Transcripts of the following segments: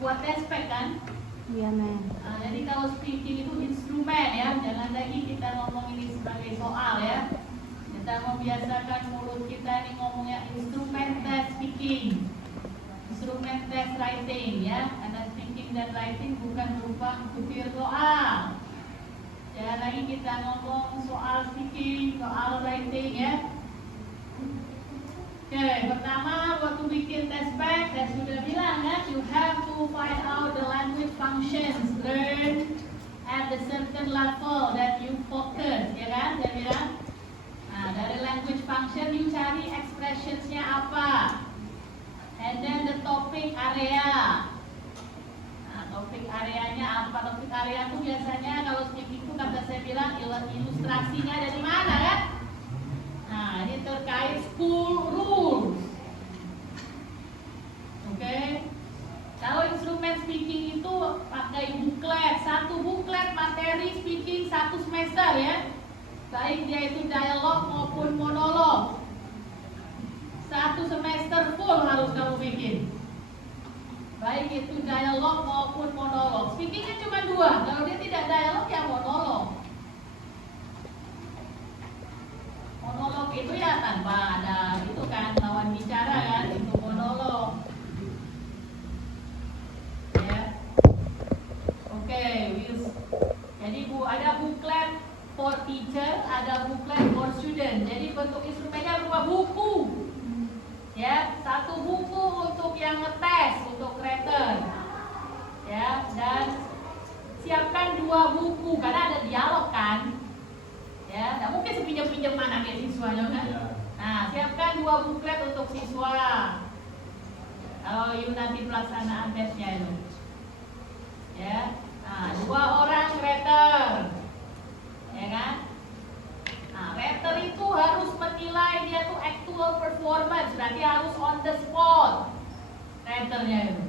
buat tespek kan? Iya, men. Jadi kalau speaking itu instrumen ya, jangan lagi kita ngomong ini sebagai soal ya. Kita membiasakan mulut kita ini ngomongnya instrumen test speaking, instrumen test writing ya. Karena speaking dan writing bukan berupa butir soal. Jangan lagi kita ngomong soal speaking, soal writing ya. Oke, pertama waktu bikin test pack saya sudah bilang ya, you have to find out the language functions learned at the certain level that you focus, ya kan? Saya bilang. Nah, dari language function you cari expressionsnya apa, and then the topic area. Nah, topik areanya apa? Topik area itu biasanya kalau speaking itu kata saya bilang ilustrasinya dari mana kan? Nah, ini terkait school rules. Oke. Kalau instrumen speaking itu pakai buklet, satu buklet materi speaking satu semester ya. Baik dia itu dialog maupun monolog. Satu semester full harus kamu bikin. Baik itu dialog maupun monolog. Speakingnya cuma dua. Kalau dia tidak dialog ya monolog. Monolog itu ya tanpa ada itu kan lawan bicara kan, itu monolog. Ya. Oke, jadi ada buklet for teacher, ada buklet for student. Jadi bentuk instrumennya berupa buku. Ya, satu buku untuk yang ngetes, untuk writer. Ya, dan siapkan dua buku karena ada dialog kan. Ya, tidak mungkin sepinjam-pinjaman anak siswanya kan? Nah, siapkan dua buklet untuk siswa. Kalau you nanti pelaksanaan tesnya itu, ya, nah, dua orang writer, ya kan? Nah, writer itu harus menilai dia tuh actual performance, berarti harus on the spot, writernya itu.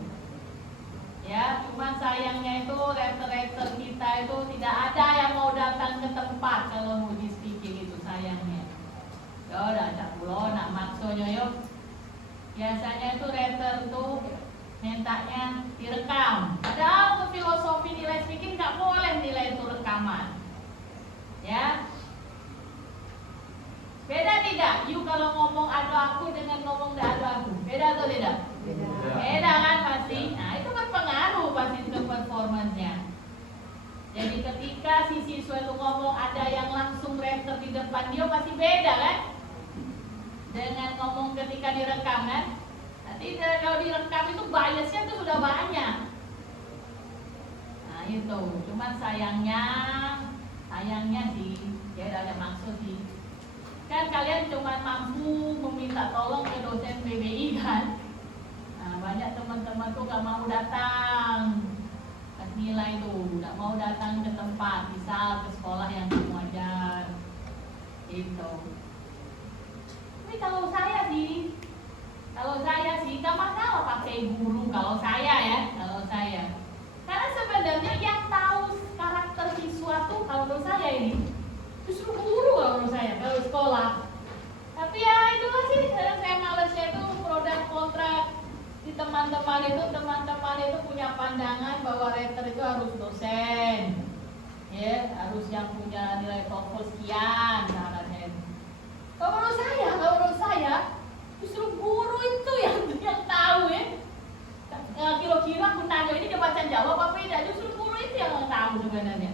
Ya, cuman sayangnya itu writer-writer kita itu tidak ada yang mau datang ke tempat kalau mau di speaking itu sayangnya. Ya udah ada pulau nak maksudnya yuk. Biasanya itu writer tuh mintanya direkam. Padahal untuk filosofi nilai speaking nggak boleh nilai itu rekaman. Ya. Beda tidak? You kalau ngomong adu aku dengan ngomong adu aku, beda atau tidak? Beda kan pasti. Nah itu berpengaruh pasti ke performance-nya. Jadi ketika si siswa itu ngomong ada yang langsung writer di depan dia pasti beda kan? Dengan ngomong ketika direkam kan? Nanti kalau direkam itu biasnya itu sudah banyak. Nah itu, cuman sayangnya sih, ya ada maksud sih. Kan kalian cuma mampu meminta tolong ke dosen PBI kan? Nah, banyak teman-teman tuh gak mau datang pas nilai tuh, gak mau datang ke tempat, misal ke sekolah yang kamu ajar gitu. Tapi kalau saya sih gak masalah pakai guru kalau saya. Karena sebenarnya yang tahu karakter siswa tuh kalau menurut saya ini justru guru kalau menurut saya, kalau sekolah. Tapi ya itulah sih, saya malesnya itu produk kontrak di teman-teman itu punya pandangan bahwa writer itu harus dosen, ya harus yang punya nilai TOEFL sekian syaratnya itu. Kalau menurut saya justru guru itu yang tahu ya. Kira-kira aku nanya ini dia baca jawab apa tidak, justru guru itu yang tahu sebenarnya.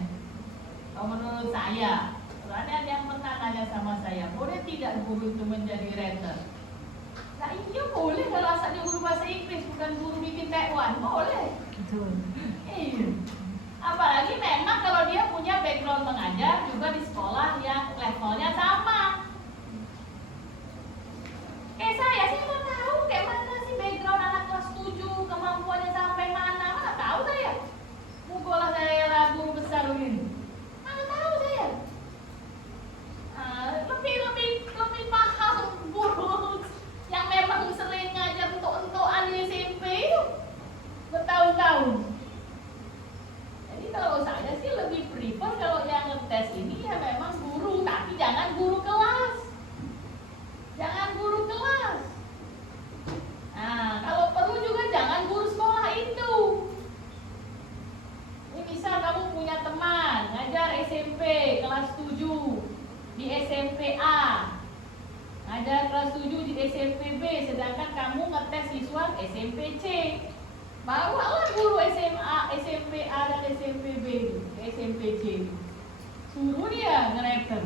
Kalau menurut saya, ada yang pernah nanya sama saya, boleh tidak guru itu menjadi writer? Nah iya boleh kalau asal dia guru bahasa Inggris, bukan guru bikin tekwan, boleh. Betul. Iya. Apalagi memang kalau dia punya background mengajar juga di sekolah yang levelnya sama. Saya sih nggak tahu kayak mana sih background anak kelas 7, kemampuannya sampai mana tahu saya. Mugolah saya lah guru besar begini. Mana tahu saya. Lebih paham guru yang memang sering ngajar untuk-untukan di SMP itu bertahun-tahun. Jadi kalau saya sih lebih prefer kalau yang ngetes ini ya memang guru, tapi jangan guru SMP C. Bawalah guru SMA, SMP A dan SMP B itu, SMP C. Suruh dia ngereper.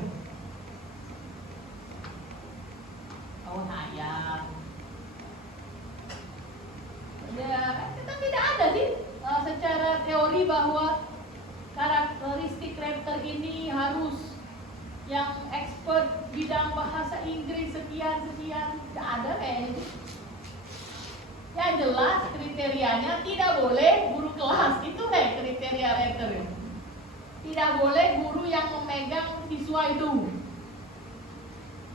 Oh sayang. Ya, kita tidak ada sih secara teori bahwa karakteristik rapper ini harus yang expert bidang bahasa Inggris sekian. Tidak ada kayaknya. Yang jelas kriterianya tidak boleh guru kelas, itu kriteria rapper. Tidak boleh guru yang memegang siswa itu.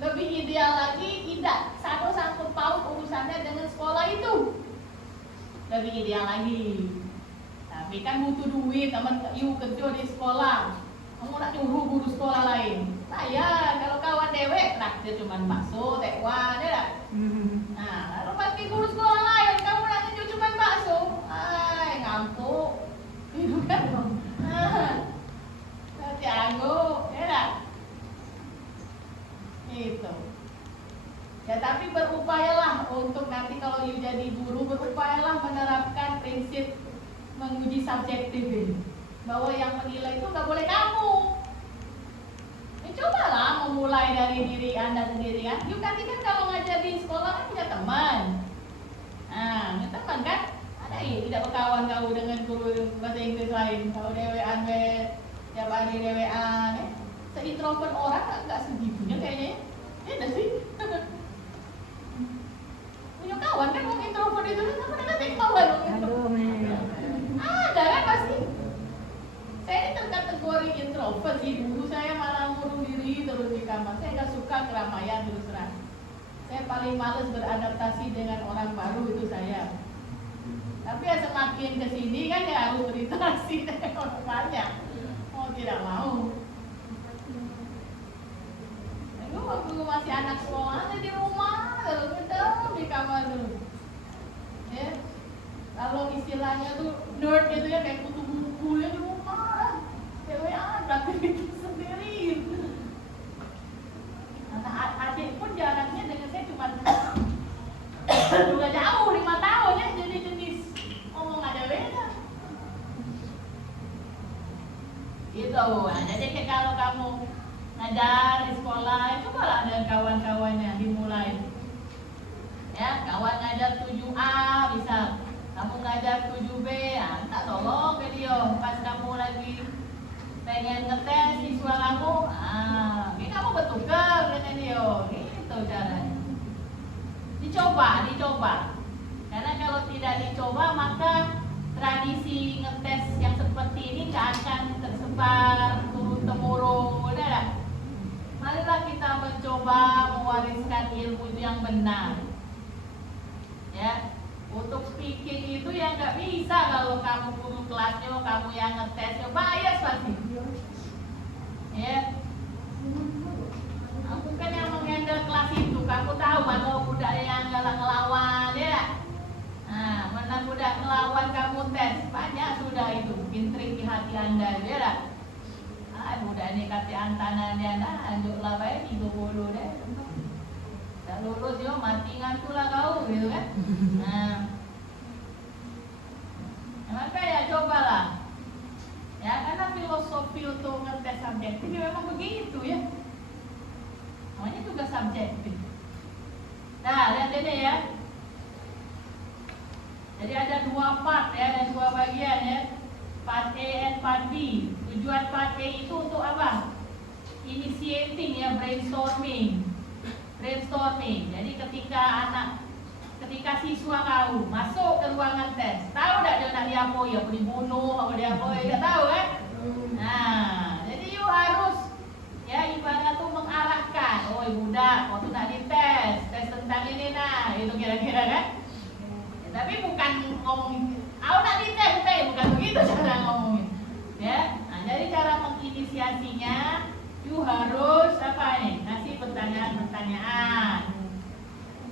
Lebih ideal lagi tidak sangkut paut urusannya dengan sekolah itu. Lebih ideal lagi. Tapi kan butuh duit, teman you kerja di sekolah. Kamu nak nyuruh guru sekolah lain. Saya kalau kawan dewek traktir cuman bakso, tekwan, ya tak? Nah, lalu pakai guru sekolah lain, kamu nak nyuruh cuman bakso. Ay, ngantuk. Itu kan dong. Jago, ya tak? Itu. Ya tapi berupayalah untuk nanti kalau you jadi guru, berupayalah menerapkan prinsip menguji subjektif ini. Bahwa yang menilai itu nggak boleh kamu. Ya, cobalah memulai dari diri Anda sendiri kan. You nanti kan kalau ngajar di sekolah kan punya teman. Nah, punya teman kan? Ada tidak berkawan kau dengan guru bahasa Inggris lain. Kau dewean tiap hari dewean. Se-introvert orang nggak segitunya kayaknya. Ya udah sih. Punya kawan kan mau introvert itu kan sama dengan kawan. Ada kan pasti. Saya ini terkategori introvert sih, dulu saya malah ngurung diri terus di kamar. Saya nggak suka keramaian terus terang. Saya paling males beradaptasi dengan orang baru itu saya. Tapi ya semakin kesini kan ya harus berinteraksi dengan orang banyak. Mau tidak mau. Aku waktu masih anak sekolah aja di rumah terus di kamar dulu. Ya. Kalau istilahnya tuh nerd gitu ya kayak kutu buku ya di rumah. Cewek aktivitas sendiri. Nah, adik pun jaraknya dengan saya cuma juga jauh 5 tahun ya, jadi jenis ngomong ada beda. Gitu. Nah, jadi kalau kamu ngajar di sekolah itu malah dengan kawan-kawannya dimulai. Ya, kawan ngajar 7A bisa. Kamu ngajar 7B, ya, tak tolong ke dia. Pas kamu lagi pengen ngetes siswa kamu, ini kamu bertukar dengan dia. Gitu caranya. Dicoba. Karena kalau tidak dicoba, maka tradisi ngetes yang seperti ini gak akan tersebar turun-temurun. Udah gak? Marilah kita mencoba mewariskan ilmu itu yang benar. Ya. Untuk speaking itu yang nggak bisa kalau kamu guru kelasnya, kamu yang ngetesnya bias pasti. Ya, aku kan yang menghandle kelas itu, kamu tahu kalau budak yang galak ngelawan ya. Nah, mana budak ngelawan kamu tes, banyak sudah itu, bikin trik di hati Anda ya lah. Budak ini kata antanannya, anjuklah baik 30 deh. Tak lulus yo mati ngantuk lah kau gitu kan. Nah, maka ya cobalah ya, karena filosofi untuk ngetes subjektif ya memang begitu ya, namanya juga subjektif. Nah, lihat ini ya, jadi ada 2 part ya, ada 2 bagian ya, part A and part B. Tujuan part A itu untuk apa? Initiating ya, brainstorming. Jadi ketika siswa kau masuk ke ruangan tes, tahu tak dia nak dia apa? Ya dibunuh atau dia apa? Ya tahu kan? Nah, jadi you harus ya ibarat tuh mengarahkan. Oh budak, kau tuh nak dites, tes tentang ini nah, itu kira-kira kan? Ya, tapi bukan ngomong, kau nak dites, bukan begitu cara ngomongin. Ya, nah, jadi cara menginisiasinya. You harus apa nih? Ngasih pertanyaan-pertanyaan.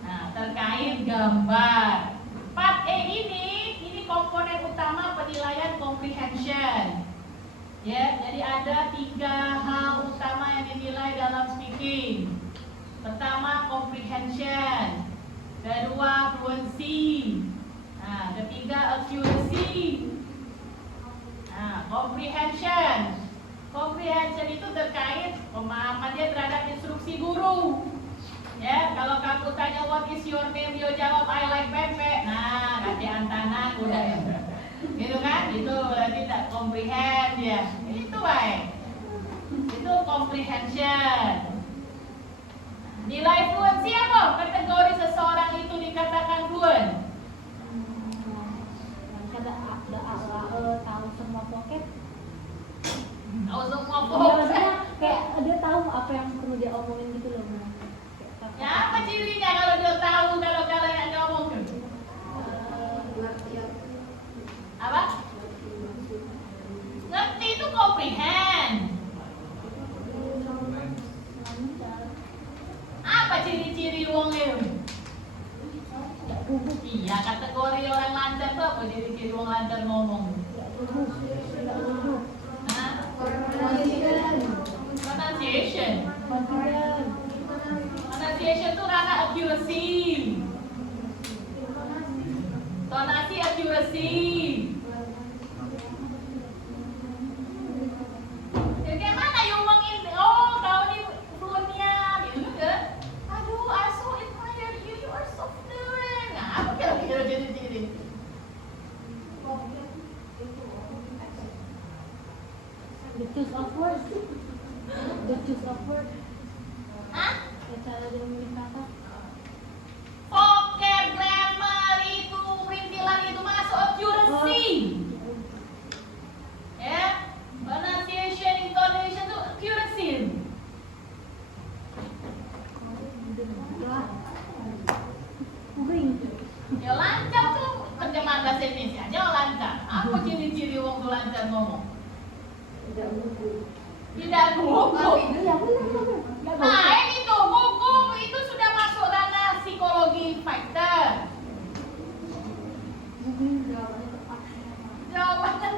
Nah, terkait gambar. Part A ini komponen utama penilaian comprehension. Ya, jadi ada 3 hal utama yang dinilai dalam speaking. Pertama, comprehension. Kedua, fluency. ketiga accuracy. Comprehension. Comprehension itu terkait pemahaman dia terhadap instruksi guru. Ya, kalau kamu tanya what is your name, dia jawab I like pempek. Nah, kasih antana udah ya. Gitu kan? Itu berarti tak comprehend ya. Itu baik. Itu comprehension. Nilai fluency apa? Kategori seseorang itu dikatakan fluent. Tahu semua pocket. Tahu semua Dia pocket. maksudnya kayak dia tahu apa yang perlu dia omongin gitu loh. Ya apa cirinya kalau dia tahu kalau kalian yang ngomong? Apa? Ngerti itu comprehend. Apa ciri-ciri wong itu? Iya, kategori orang lancar tuh apa ciri-ciri wong lancar ngomong? Hah? Pronunciation. Pronunciation tuh rana accuracy. Tonasi accuracy. Bagaimana you oh kau ini fluentnya gitu kan? Aduh, I so admire you, you are so fluent. Nah, apa kira-kira ciri-ciri? The choose of words. The choose of words. Hah? Cara dia memilih kata. Vocab, grammar itu, perintilan itu masuk accuracy. Ya, pronunciation, intonation itu accuracy. Ya lancar tuh terjemahan bahasa Indonesia aja lancar. Apa ciri-ciri wong tuh lancar ngomong? Tidak gugup. Nah ini tuh gugup itu sudah masuk ranah psikologi factor. Jawaban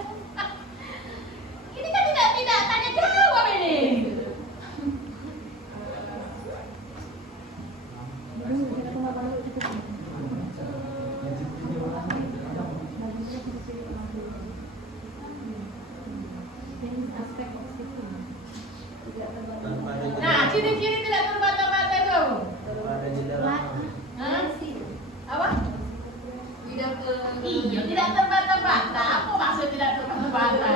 ini kan tidak tanya jawab ini. Nah, ciri-ciri tidak terbata-bata itu. Hah? Apa? Iya, tidak terbata-bata. Apa maksud tidak terbata-bata?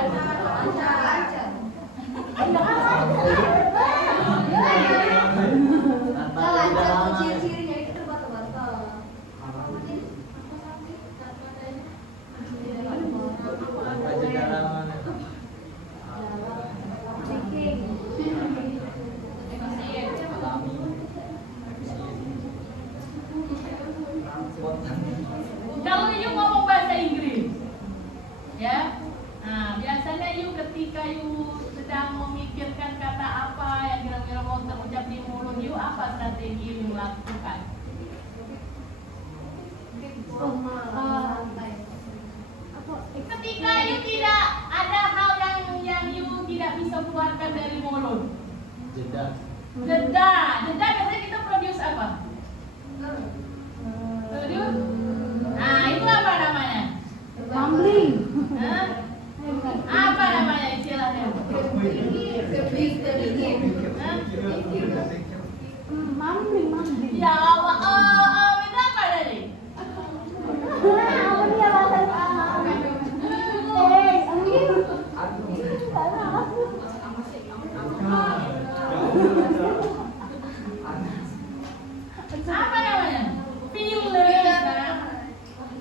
Kalau you ngomong bahasa Inggris, ya, nah biasanya you ketika you sedang memikirkan kata apa yang kira-kira mau terucap di mulut you, apa strategi you lakukan? Ketika you tidak ada hal yang you tidak bisa keluarkan dari mulut, jeda biasanya kita produce apa? Produce? Nah itu apa namanya? Mumbling. Hah? Apa namanya istilahnya? Mumbling. Ya Allah, itu apa tadi? Apa dia Apa namanya? Feelers.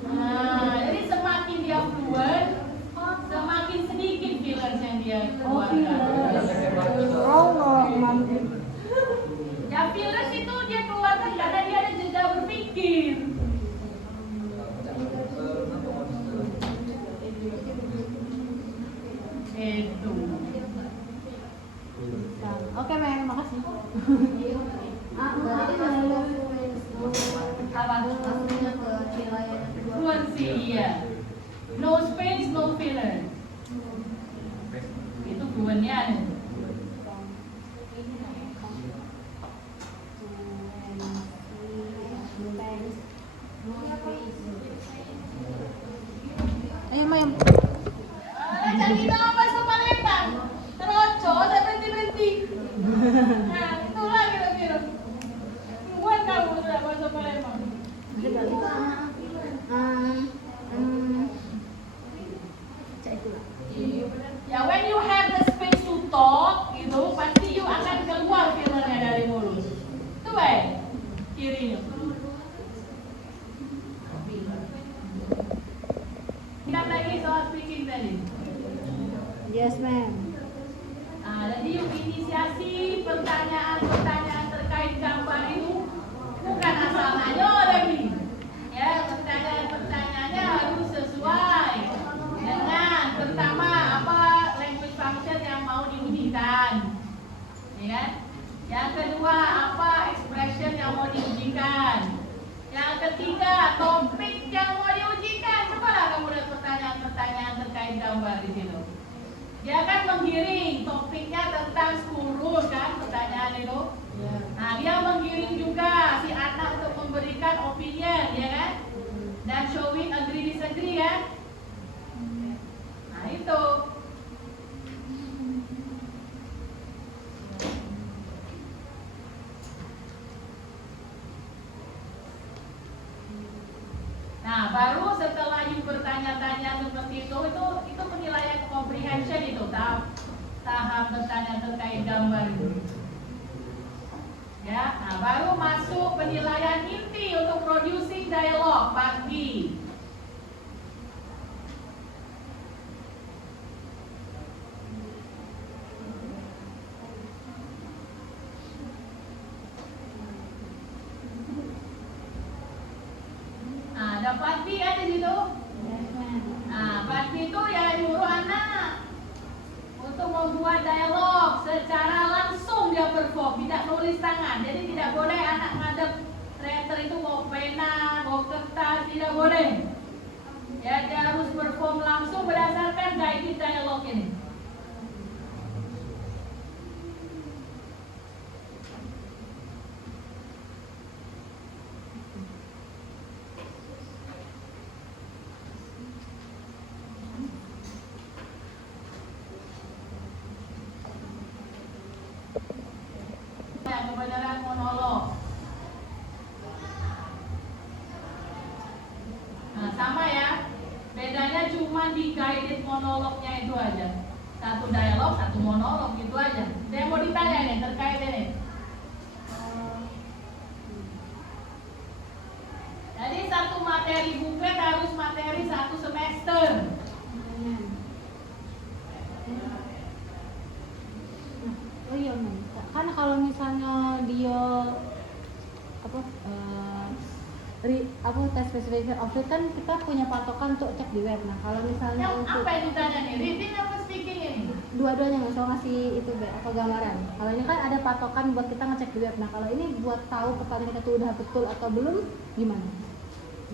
Nah, jadi semakin dia fluent, semakin sedikit feelers yang dia keluarkan. Ya feelers itu dia keluarkan karena dia ada jeda berpikir. Itu. Oke, Meng, makasih. Apa? Fluency, iya. No space, no filler. Itu fluentnya. soal speaking tadi. Yes, ma'am. Nah, jadi yuk inisiasi pertanyaan-pertanyaan terkait gambar itu bukan asal aja lagi. Ya, pertanyaan-pertanyaannya harus sesuai dengan pertama apa language function yang mau diujikan. Ya kan? Yang kedua, apa expression yang mau diujikan. Yang ketiga, topik yang mau diujikan. Cobalah kamu lihat pertanyaan-pertanyaan terkait gambar di situ. Dia akan menggiring topiknya tentang school rules kan pertanyaan itu. Nah, dia menggiring juga si anak untuk memberikan opinion, ya kan? Dan showing agree disagree kan? Nah, itu. Nah, baru setelah you bertanya-tanya seperti itu penilaian comprehension itu tahap bertanya terkait gambar itu. Ya, nah baru masuk penilaian inti untuk producing dialog part B. Nah, ada part B kan di situ? Nah, part B itu ya nyuruh anak untuk membuat dialog secara langsung dia perform, tidak nulis tangan. Jadi tidak boleh anak ngadep treater itu bawa pena, bawa kertas, tidak boleh. Ya, dia harus perform langsung berdasarkan guided dialog ini. Kebenaran monolog. Nah, sama ya. Bedanya cuma di guided monolognya itu aja. Satu dialog, satu monolog gitu aja. Saya mau ditanya nih terkait ini. Jadi satu materi buklet harus materi satu semester. Oh iya, ma'am. Kan kalau misalnya dia tes specification of it kan kita punya patokan untuk cek di web. Nah, kalau misalnya Yang untuk apa yang ditanya nih? Reading apa speaking ini? dua-duanya nggak usah ngasih itu apa gambaran. Kalau ini kan ada patokan buat kita ngecek di web. Nah, kalau ini buat tahu pertanyaan kita tuh udah betul atau belum, gimana?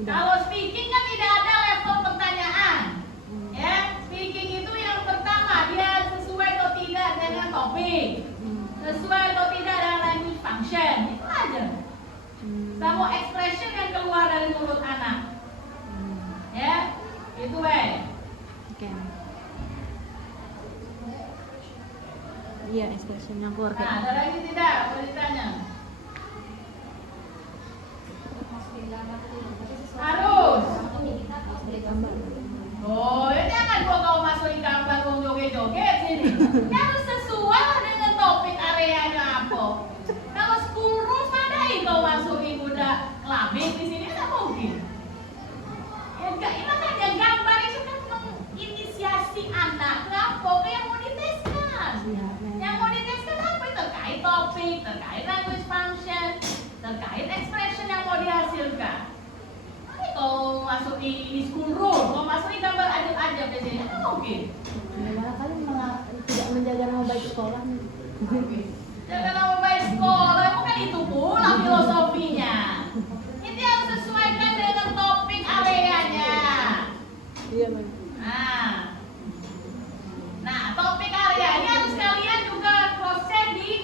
Kalau speaking kan tidak ada level pertanyaan. Ya, speaking itu yang pertama dia sesuai atau tidak dengan topik. Sesuai atau tidak dengan language function. Itu aja. Sama expression yang keluar dari mulut anak. Ya, itu Oke. Iya, expression yang keluar Nah, ada lagi tidak? Boleh ditanya. Harus. Oh, ya jangan kau masukin gambar joget-joget sini. Ya harus sesuai dengan topik areanya apa. Kalau school rules madai kau masukin budak labing di sini tak mungkin. Ya enggak, ini makanya gambar itu kan menginisiasi anak ke apa ke yang mau diteskan. Yang mau diteskan apa? Terkait topik, terkait language function, terkait expression yang mau dihasilkan. Kau masukin school rule, kau masukin gambar adab-adab di sini, tak mungkin. Malah kali malah tidak menjaga nama baik sekolah. Jaga nama baik sekolah, bukan itu pula filosofinya. Ini harus sesuaikan dengan topik areanya. Iya, ma'am. Nah,